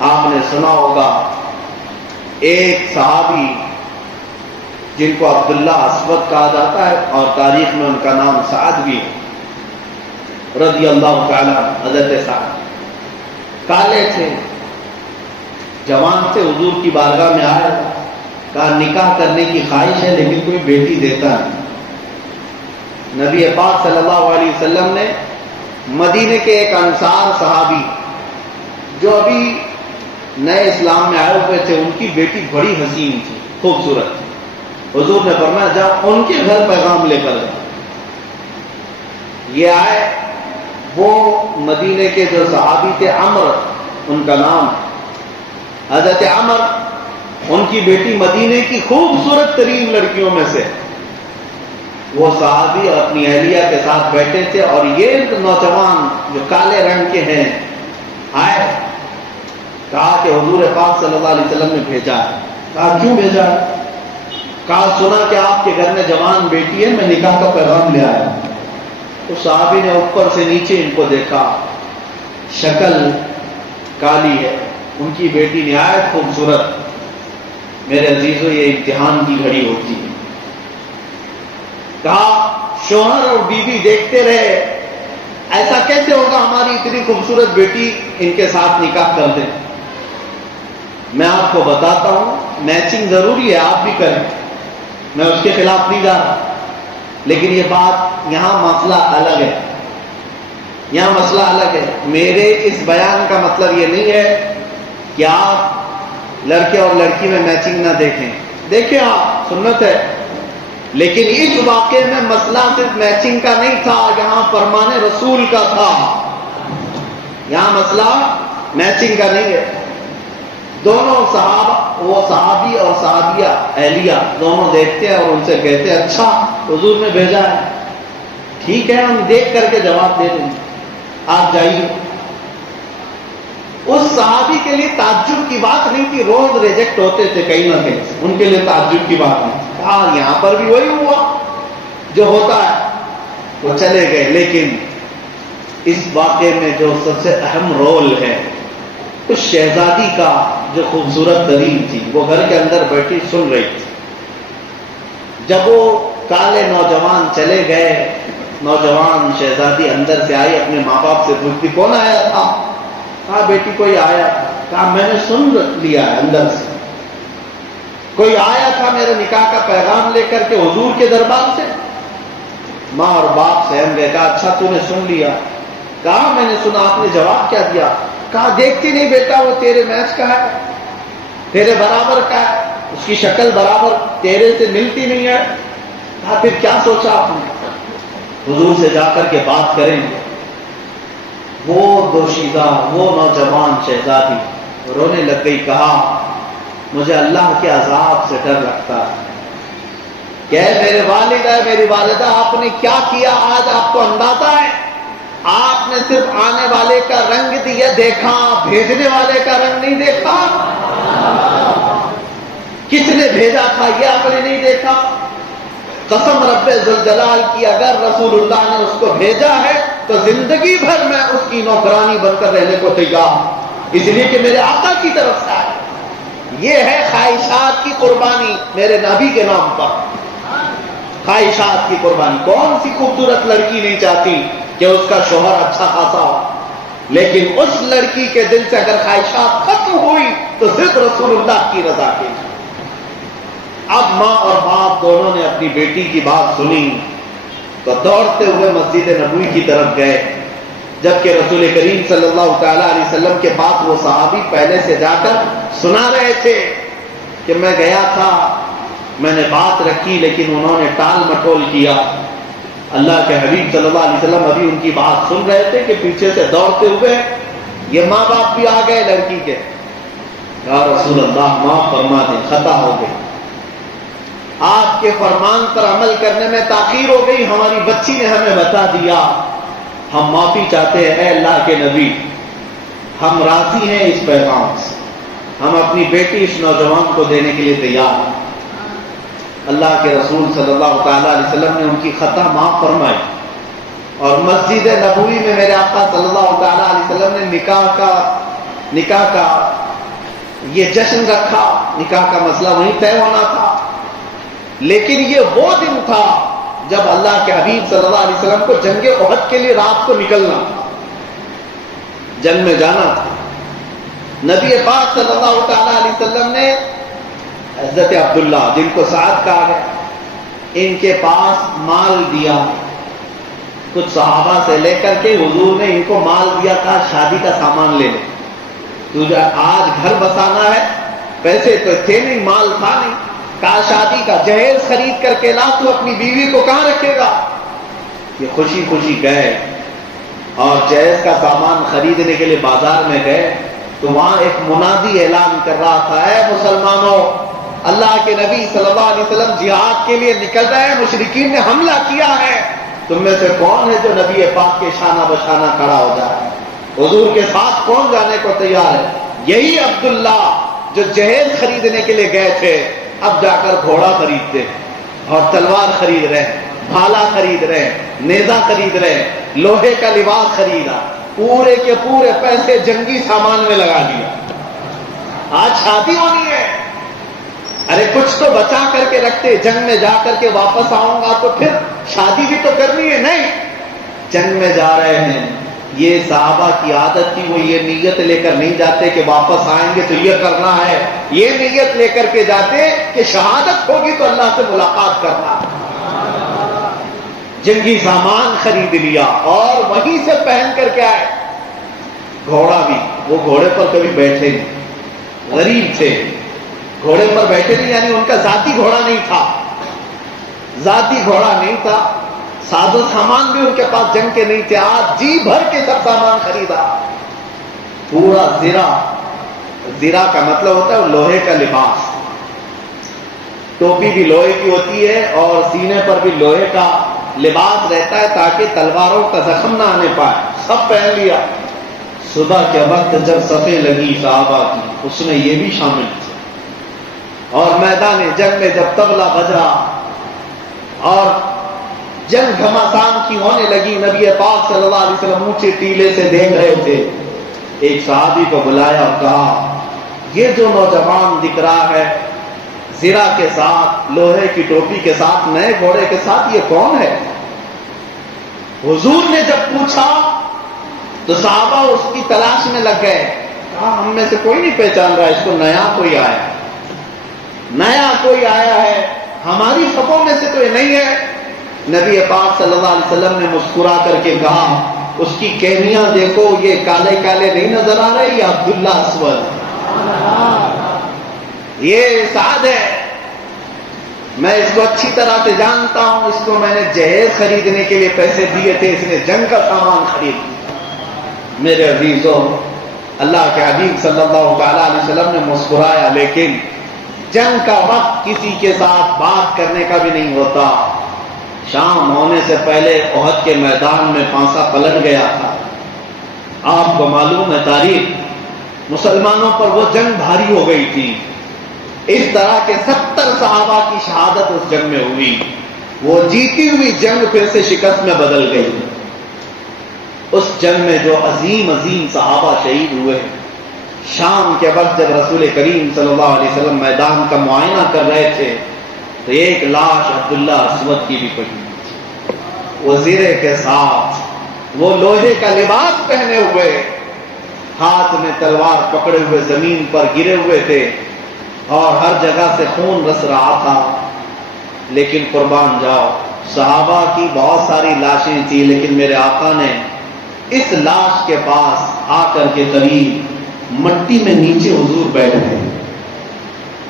آپ نے سنا ہوگا ایک صحابی جن کو عبداللہ اسود کہا جاتا ہے اور تاریخ میں ان کا نام سعد بھی ہے رضی اللہ تعالیٰ حضرت سعد، کالے تھے، جوان سے حضور کی بارگاہ میں آیا، کہا نکاح کرنے کی خواہش ہے لیکن کوئی بیٹی دیتا نہیں۔ نبی پاک صلی اللہ علیہ وسلم نے مدینے کے ایک انصار صحابی جو ابھی نئے اسلام میں آئے ہوئے تھے، ان کی بیٹی بڑی حسین تھی، خوبصورت تھی، حضور نے فرمایا جا ان کے گھر پیغام لے کر جا۔ یہ آئے، وہ مدینے کے جو صحابی تھے عمر ان کا نام، حضرت عمر ان کی بیٹی مدینے کی خوبصورت ترین لڑکیوں میں سے، وہ صحابی اور اپنی اہلیہ کے ساتھ بیٹھے تھے اور یہ نوجوان جو کالے رنگ کے ہیں آئے، کہا کہ حضور پاک صلی اللہ علیہ وسلم نے بھیجا ہے۔ کہا کیوں بھیجا ہے؟ کہا سنا کہ آپ کے گھر میں جوان بیٹی ہے، میں نکاح کا پیغام لے آیا۔ تو صحابی نے اوپر سے نیچے ان کو دیکھا، شکل کالی ہے، ان کی بیٹی نہایت خوبصورت۔ میرے عزیزوں، یہ امتحان کی گھڑی ہوتی ہے۔ کہا شوہر اور بیوی دیکھتے رہے، ایسا کیسے ہوگا ہماری اتنی خوبصورت بیٹی ان کے ساتھ نکاح کر دیں۔ میں آپ کو بتاتا ہوں، میچنگ ضروری ہے، آپ بھی کریں، میں اس کے خلاف نہیں جا رہا، لیکن یہ بات یہاں مسئلہ الگ ہے، یہاں مسئلہ الگ ہے۔ میرے اس بیان کا مطلب یہ نہیں ہے کہ آپ لڑکے اور لڑکی میں میچنگ نہ دیکھیں، دیکھیں آپ، سنت ہے، لیکن اس واقعے میں مسئلہ صرف میچنگ کا نہیں تھا، یہاں فرمان رسول کا تھا، یہاں مسئلہ میچنگ کا نہیں ہے۔ دونوں صحابہ، وہ صحابی اور صحابیہ اہلیہ دونوں دیکھتے ہیں اور ان سے کہتے ہیں اچھا حضور نے بھیجا ہے، ٹھیک ہے ہم دیکھ کر کے جواب دے دیں گے، آپ جائیے۔ اس صحابی کے لیے تعجب کی بات نہیں تھی، روز ریجیکٹ ہوتے تھے کہیں نہ کہیں، ان کے لیے تعجب کی بات نہیں تھی۔ کہا یہاں پر بھی وہی ہوا جو ہوتا ہے، وہ چلے گئے۔ لیکن اس واقعے میں جو سب سے اہم رول ہے اس شہزادی کا، جو خوبصورت ترین تھی، وہ گھر کے اندر بیٹھی سن رہی تھی۔ جب وہ کالے نوجوان چلے گئے، نوجوان شہزادی اندر سے آئی، اپنے ماں باپ سے پوچھتی کون آیا تھا؟ کہا بیٹی کوئی آیا، کہا میں نے سن لیا ہے اندر سے، کوئی آیا تھا میرے نکاح کا پیغام لے کر کے حضور کے دربار سے۔ ماں اور باپ سہم گئے، کہا اچھا تو نے سن لیا؟ کہا میں نے سنا، آپ نے جواب کیا دیا؟ کہا دیکھتی نہیں بیٹا وہ تیرے میچ کا ہے، تیرے برابر کا ہے، اس کی شکل برابر تیرے سے ملتی نہیں ہے۔ کہا پھر کیا سوچا آپ نے؟ حضور سے جا کر کے بات کریں گے۔ وہ دوشیزہ، وہ نوجوان شہزادی رونے لگ گئی، کہا مجھے اللہ کے عذاب سے ڈر لگتا ہے کہ میرے والد ہے، میری والدہ، آپ نے کیا کیا آج آپ کو اندازہ ہے؟ آپ نے صرف آنے والے کا رنگ دیا دیکھا، بھیجنے والے کا رنگ نہیں دیکھا۔ کس نے بھیجا تھا یہ آپ نے نہیں دیکھا۔ قسم رب ذوالجلال کی، اگر رسول اللہ نے اس کو بھیجا ہے تو زندگی بھر میں اس کی نوکرانی بن کر رہنے کو تیار، اس لیے کہ میرے آقا کی طرف سے ہے۔ یہ ہے خواہشات کی قربانی میرے نبی کے نام پر، خواہشات کی قربانی۔ کون سی خوبصورت لڑکی نہیں چاہتی کہ اس کا شوہر اچھا خاصا ہو، لیکن اس لڑکی کے دل سے اگر خواہشات ختم ہوئی تو صرف رسول اللہ کی رضا کے لیے۔ اب ماں اور باپ دونوں نے اپنی بیٹی کی بات سنی تو دوڑتے ہوئے مسجد نبوی کی طرف گئے، جبکہ رسول کریم صلی اللہ تعالیٰ علیہ وسلم کے پاس وہ صحابی پہلے سے جا کر سنا رہے تھے کہ میں گیا تھا، میں نے بات رکھی لیکن انہوں نے ٹال مٹول کیا۔ اللہ کے حبیب صلی اللہ علیہ وسلم ابھی ان کی بات سن رہے تھے کہ پیچھے سے دوڑتے ہوئے یہ ماں باپ بھی آ گئے لڑکی کے۔ یا رسول اللہ معاف فرما دیں، خطا ہو گئی، آپ کے فرمان پر عمل کرنے میں تاخیر ہو گئی، ہماری بچی نے ہمیں بتا دیا، ہم معافی چاہتے ہیں اے اللہ کے نبی، ہم راضی ہیں اس پیغام سے، ہم اپنی بیٹی اس نوجوان کو دینے کے لیے تیار ہیں۔ اللہ کے رسول صلی اللہ تعالیٰ علیہ وسلم نے ان کی خطا معاف فرمائی اور مسجد نبوی میں میرے آقا صلی اللہ تعالیٰ علیہ وسلم نے نکاح کا یہ جشن رکھا، نکاح کا مسئلہ وہیں طے ہونا تھا، لیکن یہ وہ دن تھا جب اللہ کے حبیب صلی اللہ علیہ وسلم کو جنگ احد کے لیے رات کو نکلنا تھا، جنگ میں جانا تھا۔ نبی پاک صلی اللہ تعالی علیہ وسلم نے حضرت عبداللہ جن کو سعد کہا گیا، ان کے پاس مال دیا، کچھ صحابہ سے لے کر کے حضور نے ان کو مال دیا تھا، شادی کا سامان لے لے، تجھے آج گھر بسانا ہے، پیسے تو تھے نہیں، مال تھا نہیں، کہا شادی کا جہیز خرید کر کے لا، تو اپنی بیوی کو کہاں رکھے گا؟ یہ خوشی خوشی گئے اور جہیز کا سامان خریدنے کے لیے بازار میں گئے تو وہاں ایک منادی اعلان کر رہا تھا، اے مسلمانوں، اللہ کے نبی صلی اللہ علیہ وسلم جہاد کے لیے نکل رہے ہیں، مشرکین نے حملہ کیا ہے، تم میں سے کون ہے جو نبی پاک کے شانہ بشانہ کھڑا ہو جائے؟ حضور کے ساتھ کون جانے کو تیار ہے؟ یہی عبداللہ جو جہیز خریدنے کے لیے گئے تھے، اب جا کر گھوڑا خریدتے ہیں اور تلوار خرید رہے ہیں، بھالا خرید رہے ہیں، نیزہ خرید رہے ہیں، لوہے کا لباس خریدا، پورے کے پورے پیسے جنگی سامان میں لگا دیا۔ آج شادی ہونی ہے، ارے کچھ تو بچا کر کے رکھتے، جنگ میں جا کر کے واپس آؤں گا تو پھر شادی بھی تو کرنی ہے، نہیں، جنگ میں جا رہے ہیں۔ یہ صحابہ کی عادت تھی، وہ یہ نیت لے کر نہیں جاتے کہ واپس آئیں گے تو یہ کرنا ہے، یہ نیت لے کر کے جاتے کہ شہادت ہوگی تو اللہ سے ملاقات کرنا۔ جنگی سامان خرید لیا اور وہیں سے پہن کر کے آئے۔ گھوڑا بھی، وہ گھوڑے پر کبھی بیٹھے نہیں، غریب تھے، گھوڑے پر بیٹھے نہیں، یعنی ان کا ذاتی گھوڑا نہیں تھا، ذاتی گھوڑا نہیں تھا، ساز و سامان بھی ان کے پاس جنگ کے نہیں تھے، آج جی بھر کے سب سامان خریدا، پورا زرہ کا مطلب ہوتا ہے لوہے کا لباس، ٹوپی بھی لوہے کی ہوتی ہے اور سینے پر بھی لوہے کا لباس رہتا ہے تاکہ تلواروں کا زخم نہ آنے پائے، سب پہن لیا۔ صبح کے وقت جب صفیں لگی صحابہ کی، اس میں یہ بھی شامل تھے، اور میدان جنگ میں جب طبلہ بجا اور جنگ گھماسان کی ہونے لگی، نبی پاک صلی اللہ علیہ وسلم اونچے ٹیلے سے دیکھ رہے تھے، ایک صحابی کو بلایا اور کہا، یہ جو نوجوان دکھ رہا ہے زرہ کے ساتھ، لوہے کی ٹوپی کے ساتھ، نئے گھوڑے کے ساتھ، یہ کون ہے؟ حضور نے جب پوچھا تو صحابہ اس کی تلاش میں لگ گئے، کہا ہم میں سے کوئی نہیں پہچان رہا، اس کو نیا کوئی آیا ہے، ہماری صفوں میں سے تو یہ نہیں ہے۔ نبی پاک صلی اللہ علیہ وسلم نے مسکرا کر کے کہا، اس کی کہنیاں دیکھو، یہ کالے کالے نہیں نظر آ رہے، یہ عبداللہ اسود، یہ سعد ہے، میں اس کو اچھی طرح سے جانتا ہوں، اس کو میں نے جہیز خریدنے کے لیے پیسے دیے تھے، اس نے جنگ کا سامان خرید لیا۔ میرے عزیزوں، اللہ کے حبیب صلی اللہ تعالی علیہ وسلم نے مسکرایا، لیکن جنگ کا وقت کسی کے ساتھ بات کرنے کا بھی نہیں ہوتا۔ شام ہونے سے پہلے احد کے میدان میں پانسا پلٹ گیا تھا، آپ کو معلوم ہے تاریخ، مسلمانوں پر وہ جنگ بھاری ہو گئی تھی، اس طرح کے 70 صحابہ کی شہادت اس جنگ میں ہوئی، وہ جیتی ہوئی جنگ پھر سے شکست میں بدل گئی۔ اس جنگ میں جو عظیم صحابہ شہید ہوئے، شام کے وقت جب رسول کریم صلی اللہ علیہ وسلم میدان کا معائنہ کر رہے تھے تو ایک لاش عبداللہ اسود کی بھی پڑی، وہ زرے کے ساتھ، وہ لوہے کا لباس پہنے ہوئے، ہاتھ میں تلوار پکڑے ہوئے زمین پر گرے ہوئے تھے اور ہر جگہ سے خون رس رہا تھا۔ لیکن قربان جاؤ، صحابہ کی بہت ساری لاشیں تھی، لیکن میرے آقا نے اس لاش کے پاس آ کر کے قریب مٹی میں نیچے حضور بیٹھ گئے،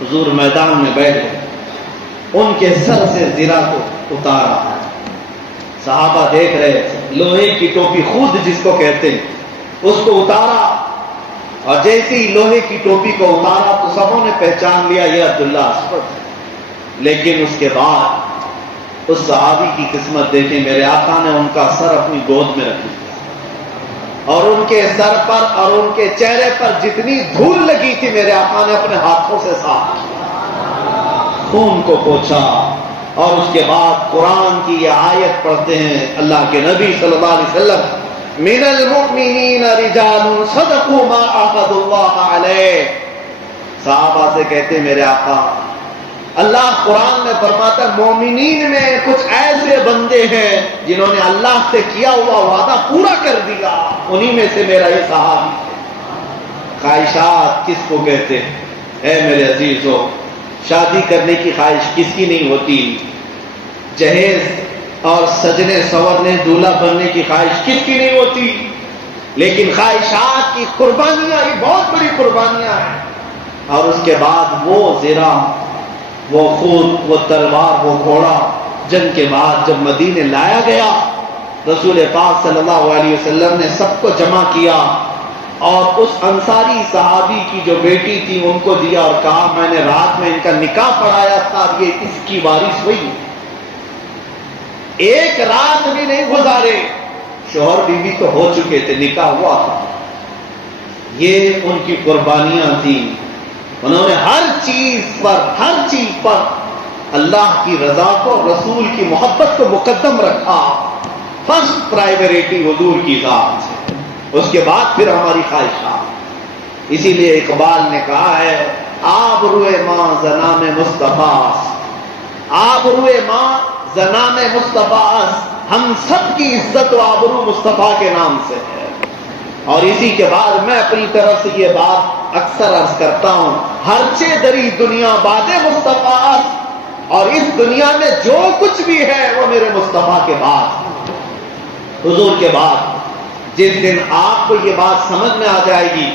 حضور میدان میں بیٹھ گئے، ان کے سر سے زرہ کو اتارا، صحابہ دیکھ رہے تھے، لوہے کی ٹوپی خود جس کو کہتے ہیں اس کو اتارا، اور جیسے ہی لوہے کی ٹوپی کو اتارا تو سبوں نے پہچان لیا یہ عبداللہ اسود۔ لیکن اس کے بعد اس صحابی کی قسمت دیکھیں، میرے آقا نے ان کا سر اپنی گود میں رکھ لیا اور ان کے سر پر اور ان کے چہرے پر جتنی دھول لگی تھی میرے آقا نے اپنے ہاتھوں سے صاف کیا، خون کو پوچھا، اور اس کے بعد قرآن کی یہ آیت پڑھتے ہیں اللہ کے نبی صلی اللہ علیہ وسلم، من المؤمنین رجال صدقوا ما عاهدوا اللہ علیہ، صحابہ سے کہتے میرے آقا، اللہ قرآن میں فرماتا ہے مومنین میں کچھ ایسے بندے ہیں جنہوں نے اللہ سے کیا ہوا وعدہ پورا کر دیا، انہی میں سے میرا یہ صحابی ہے۔ خواہشات کس کو کہتے ہیں؟ اے میرے عزیزو، شادی کرنے کی خواہش کس کی نہیں ہوتی؟ جہیز اور سجنے سنورنے دولہا بننے کی خواہش کس کی نہیں ہوتی؟ لیکن خواہشات کی قربانیاں یہ بہت بڑی قربانیاں ہیں۔ اور اس کے بعد وہ زرہ، وہ خود، وہ تلوار، وہ گھوڑا، جنگ کے بعد جب مدینے لایا گیا، رسول پاک صلی اللہ علیہ وسلم نے سب کو جمع کیا اور اس انصاری صحابی کی جو بیٹی تھی ان کو دیا اور کہا میں نے رات میں ان کا نکاح پڑھایا تھا، یہ اس کی وارث ہوئی۔ ایک رات بھی نہیں گزارے، شوہر بیوی تو ہو چکے تھے، نکاح ہوا تھا۔ یہ ان کی قربانیاں تھیں، انہوں نے ہر چیز پر اللہ کی رضا کو، رسول کی محبت کو مقدم رکھا، فرسٹ پرائیوریٹی حضور کی ذات سے، اس کے بعد پھر ہماری خواہشات۔ اسی لیے اقبال نے کہا ہے آبروئے ماں زنام مصطفیٰ، آبروئے ماں زنام مصطفیٰ، ہم سب کی عزت و آبرو مصطفیٰ کے نام سے ہے۔ اور اسی کے بعد میں اپنی طرف سے یہ بات اکثر عرض کرتا ہوں، ہرچے دری دنیا باد مصطفیٰ، اور اس دنیا میں جو کچھ بھی ہے وہ میرے مصطفیٰ کے بعد، حضور کے بعد۔ جس دن آپ کو یہ بات سمجھ میں آ جائے گی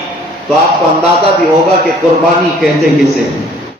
تو آپ کو اندازہ بھی ہوگا کہ قربانی کہتے کسے۔